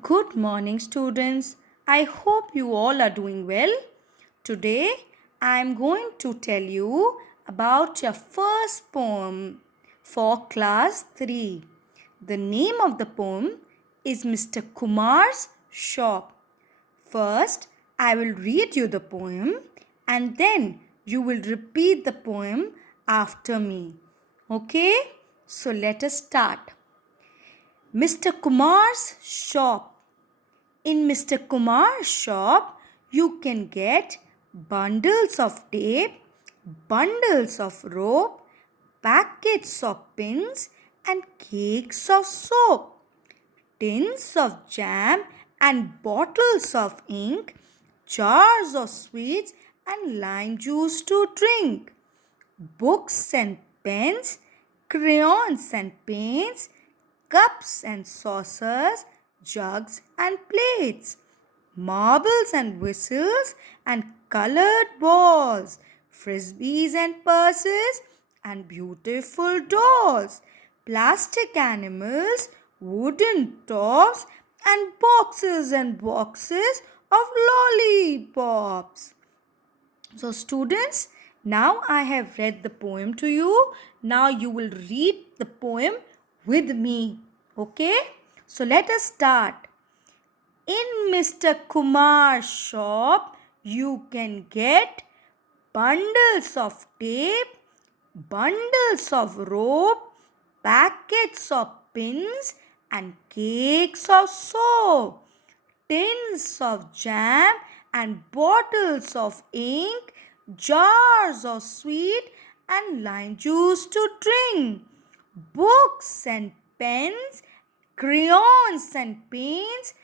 Good morning, students. I hope you all are doing well. Today, I am going to tell you about your first poem for class 3. The name of the poem is Mr. Kumar's Shop. First, I will read you the poem and then you will repeat the poem after me. Okay? So let us start. Mr. Kumar's Shop. In Mr. Kumar's shop, you can get bundles of tape, bundles of rope, packets of pins, and cakes of soap, tins of jam, and bottles of ink, jars of sweets, and lime juice to drink, books and pens, crayons and paints, cups and saucers, jugs and plates, marbles and whistles, and colored balls, frisbees and purses, and beautiful dolls, plastic animals, wooden toys, and boxes of lollipops. So, students, now I have read the poem to you. Now you will read the poem with me. Okay? So, let us start. In Mr. Kumar's shop, you can get bundles of tape, bundles of rope, packets of pins, and cakes of soap, tins of jam, and bottles of ink, jars of sweet and lime juice to drink, books and pens, crayons and paints,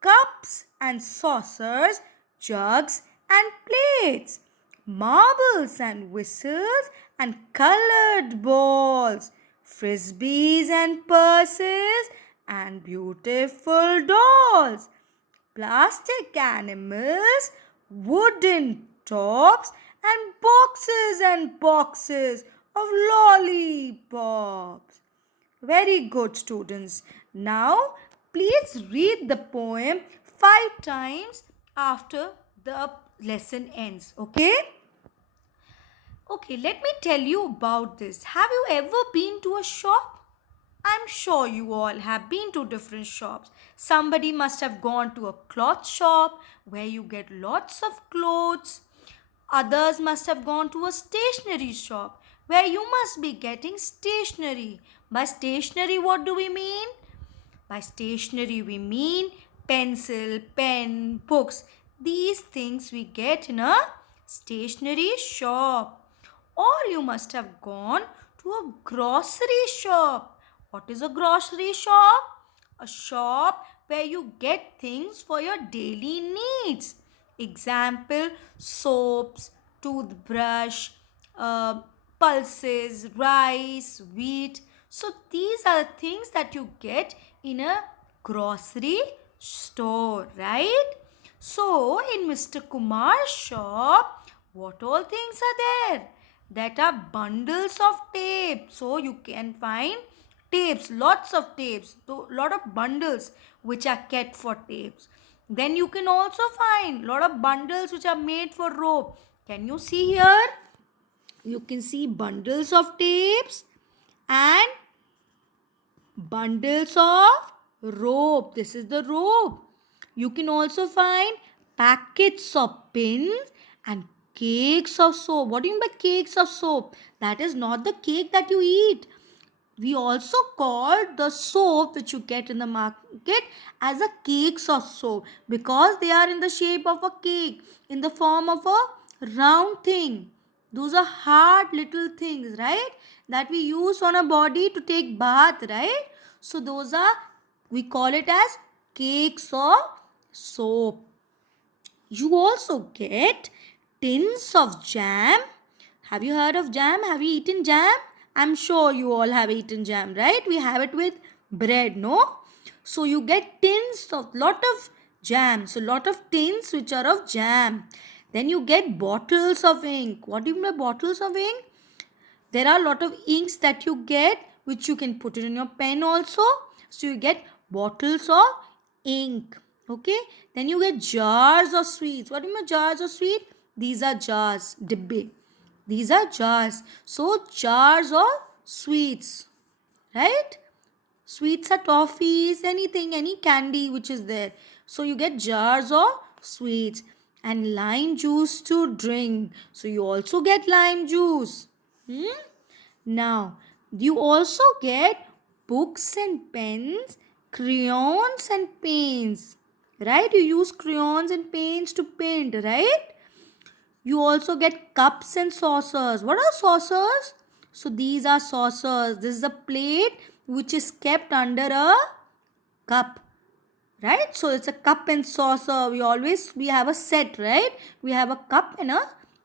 cups and saucers, jugs and plates, marbles and whistles, and colored balls, frisbees and purses, and beautiful dolls, plastic animals, wooden tops, and boxes of lollipops. Very good, students. Now, please read the poem 5 times after the lesson ends. Okay? Okay, let me tell you about this. Have you ever been to a shop? I'm sure you all have been to different shops. Somebody must have gone to a cloth shop where you get lots of clothes. Others must have gone to a stationery shop where you must be getting stationery. By stationery, what do we mean? By stationery, we mean pencil, pen, books. These things we get in a stationery shop. Or you must have gone to a grocery shop. What is a grocery shop? A shop where you get things for your daily needs. Example, soaps, toothbrush, uh, pulses, rice, wheat. So these are things that you get in a grocery store, right? So in Mr. Kumar's shop, what all things are there? That are bundles of tape. So you can find tapes, lots of tapes, lot of bundles which are kept for tapes. Then you can also find lot of bundles which are made for rope. Can you see here? You can see bundles of tapes and bundles of rope. This is the rope. You can also find packets of pins and cakes of soap. What do you mean by cakes of soap? That is not the cake that you eat. We also call the soap which you get in the market as a cakes of soap because they are in the shape of a cake, in the form of a round thing. Those are hard little things, right? That we use on a body to take bath, right? So those are, we call it as cakes of soap. You also get tins of jam. Have you heard of jam? Have you eaten jam? I'm sure you all have eaten jam, right? We have it with bread, no? So you get tins of lot of jam. So lot of tins which are of jam. Then you get bottles of ink. What do you mean by bottles of ink? There are a lot of inks that you get which you can put it in your pen also. So you get bottles of ink. Okay, then you get jars of sweets. What do you mean jars of sweet? These are jars, dibbe. These are jars. So jars of sweets, right? Sweets are toffees, anything, any candy which is there. So you get jars of sweets and lime juice to drink. So you also get lime juice. Hmm? Now, you also get books and pens, crayons and paints. Right? You use crayons and paints to paint, right? You also get cups and saucers. What are saucers? So these are saucers. This is a plate which is kept under a cup. Right? So it's a cup and saucer. We have a set, right? We have a cup and a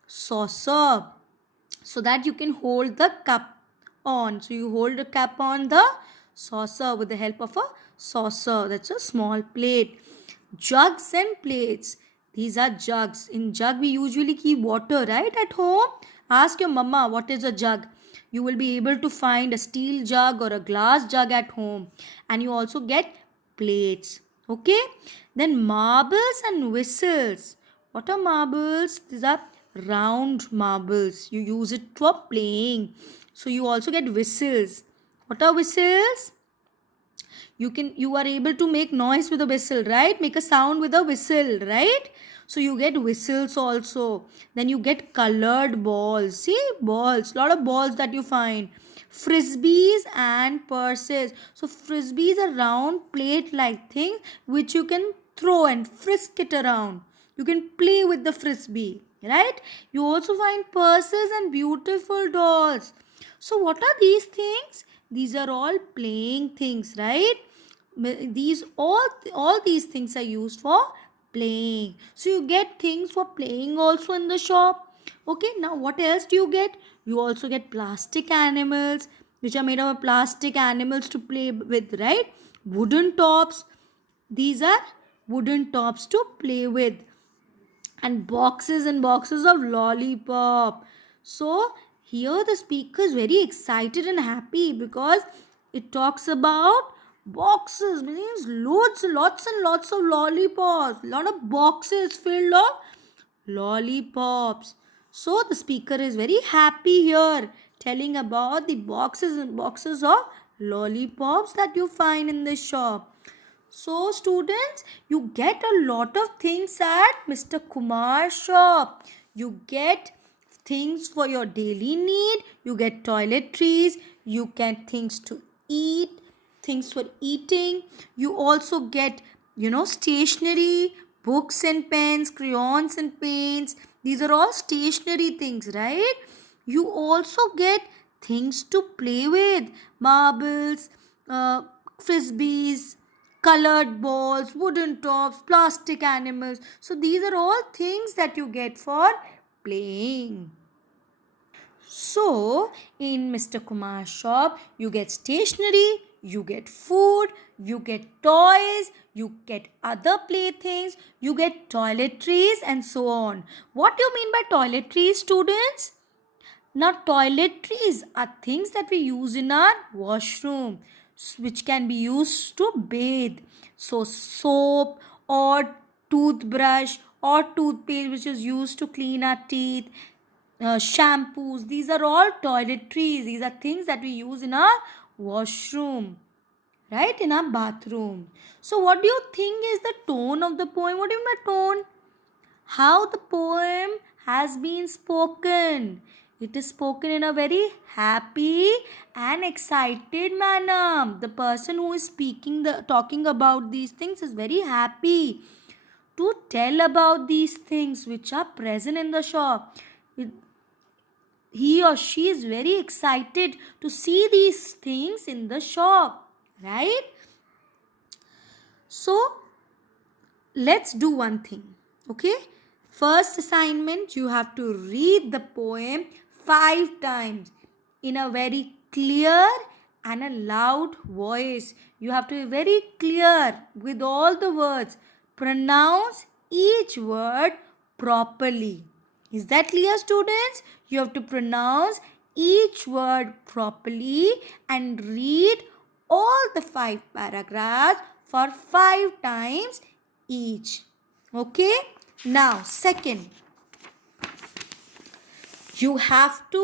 saucer so that you can hold the cup on. So you hold the cup on the saucer with the help of a saucer. That's a small plate. Jugs and plates. These are jugs. In jug we usually keep water, right, at home. Ask your mama what is a jug. You will be able to find a steel jug or a glass jug at home. And you also get plates. Okay. Then marbles and whistles. What are marbles? These are round marbles. You use it for playing. So you also get whistles. What are whistles? You are able to make noise with a whistle, right? Make a sound with a whistle, right? So you get whistles also. Then you get colored balls. See, balls, lot of balls that you find. Frisbees and purses. So frisbees are round plate like thing which you can throw and frisk it around. You can play with the frisbee, right? You also find purses and beautiful dolls. So what are these things? These are all playing things, right? These all these things are used for playing. So you get things for playing also in the shop. Okay, now what else do you get? You also get plastic animals which are made of plastic animals to play with, right? Wooden tops. These are wooden tops to play with, and boxes of lollipop. So here the speaker is very excited and happy because it talks about boxes, means lots and lots of lollipops, lot of boxes filled of lollipops. So the speaker is very happy here, telling about the boxes and boxes of lollipops that you find in the shop. So, students, you get a lot of things at Mr. Kumar's shop. You get things for your daily need. You get toiletries. You get things to eat, things for eating. You also get, stationery, books and pens, crayons and paints. These are all stationery things, right? You also get things to play with, marbles, frisbees, colored balls, wooden tops, plastic animals. So these are all things that you get for playing. So in Mr. Kumar's shop, you get stationery, you get food, you get toys, you get other playthings, you get toiletries and so on. What do you mean by toiletries, students? Now, toiletries are things that we use in our washroom, which can be used to bathe. So, soap or toothbrush or toothpaste, which is used to clean our teeth, shampoos, these are all toiletries. These are things that we use in our washroom, right? In our bathroom. So, what do you think is the tone of the poem? What do you mean by tone? How the poem has been spoken. It is spoken in a very happy and excited manner. The person who is talking about these things is very happy to tell about these things which are present in the shop. He or she is very excited to see these things in the shop, right? So let's do one thing. Okay, first assignment, you have to read the poem 5 times in a very clear and a loud voice. You have to be very clear with all the words. Pronounce each word properly. Is that clear, students? You have to pronounce each word properly and read all the 5 paragraphs for 5 times each. Okay? Now, second, you have to